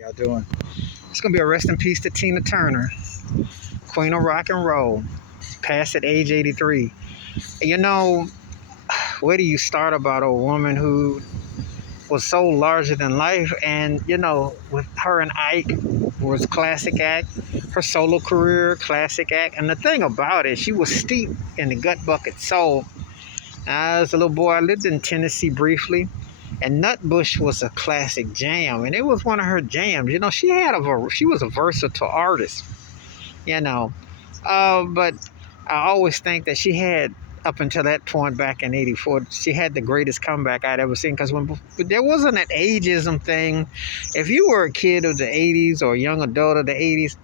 Y'all doing? It's gonna be a rest in peace to Tina Turner, Queen of Rock and Roll, passed at age 83. You know, where do you start about a woman who was so larger than life? And with her and Ike was classic act. Her solo career, classic act. And the thing about it, she was steeped in the gut bucket soul. As a little boy, I lived in Tennessee briefly. And Nutbush was a classic jam, and it was one of her jams. She was a versatile artist. You know, but I always think that she had up until that point back in '84, she had the greatest comeback I'd ever seen. Because when there wasn't an ageism thing, if you were a kid of the '80s or a young adult of the '80s,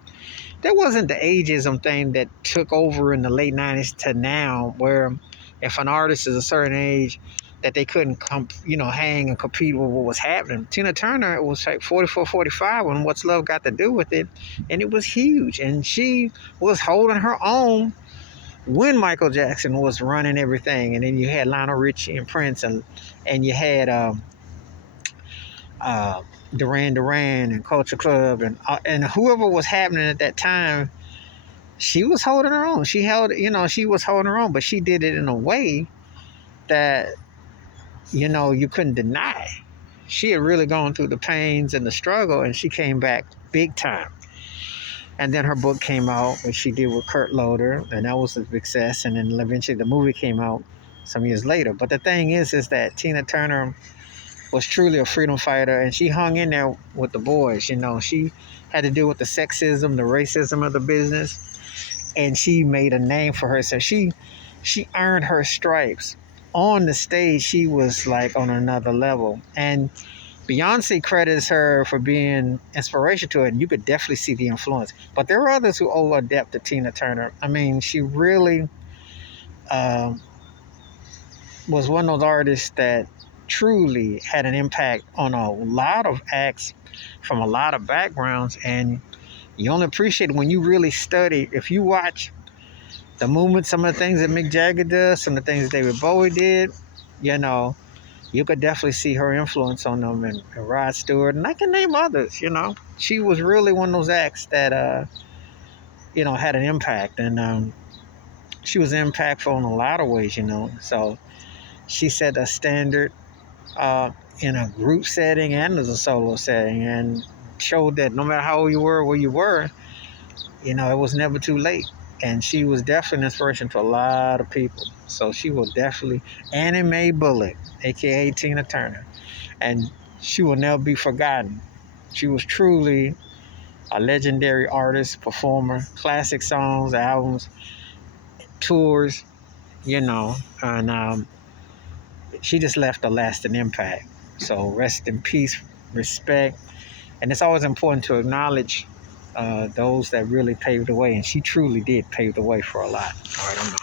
there wasn't the ageism thing that took over in the late '90s to now, where if an artist is a certain age, that they couldn't hang and compete with what was happening. Tina Turner, it was like 44, 45 when What's Love Got to Do with It, and it was huge. And she was holding her own when Michael Jackson was running everything. And then you had Lionel Richie and Prince, and you had uh, Duran Duran and Culture Club, and whoever was happening at that time. She was holding her own. She was holding her own, but she did it in a way that you couldn't deny. She had really gone through the pains and the struggle, and she came back big time. And then her book came out, which she did with Kurt Loder, and that was a success. And then eventually the movie came out some years later. But the thing is that Tina Turner was truly a freedom fighter, and she hung in there with the boys. She had to deal with the sexism, the racism of the business, and she made a name for herself. She earned her stripes. On the stage, she was like on another level. And Beyonce credits her for being inspiration to it, and you could definitely see the influence. But there are others who owe a debt to Tina Turner. I mean, she really um, was one of those artists that truly had an impact on a lot of acts from a lot of backgrounds. And you only appreciate it when you really study. If you watch the movement, some of the things that Mick Jagger does, some of the things David Bowie did, you could definitely see her influence on them, and Rod Stewart, and I can name others. She was really one of those acts that had an impact, and she was impactful in a lot of ways. So she set a standard in a group setting and as a solo setting, and showed that no matter how old you were, where you were, it was never too late. And she was definitely an inspiration to a lot of people. So she will definitely, Annie Mae Bullock, aka Tina Turner, and she will never be forgotten. She was truly a legendary artist, performer, classic songs, albums, tours, and she just left a lasting impact. So rest in peace, respect, and it's always important to acknowledge those that really paved the way, and she truly did pave the way for a lot. All right, I'm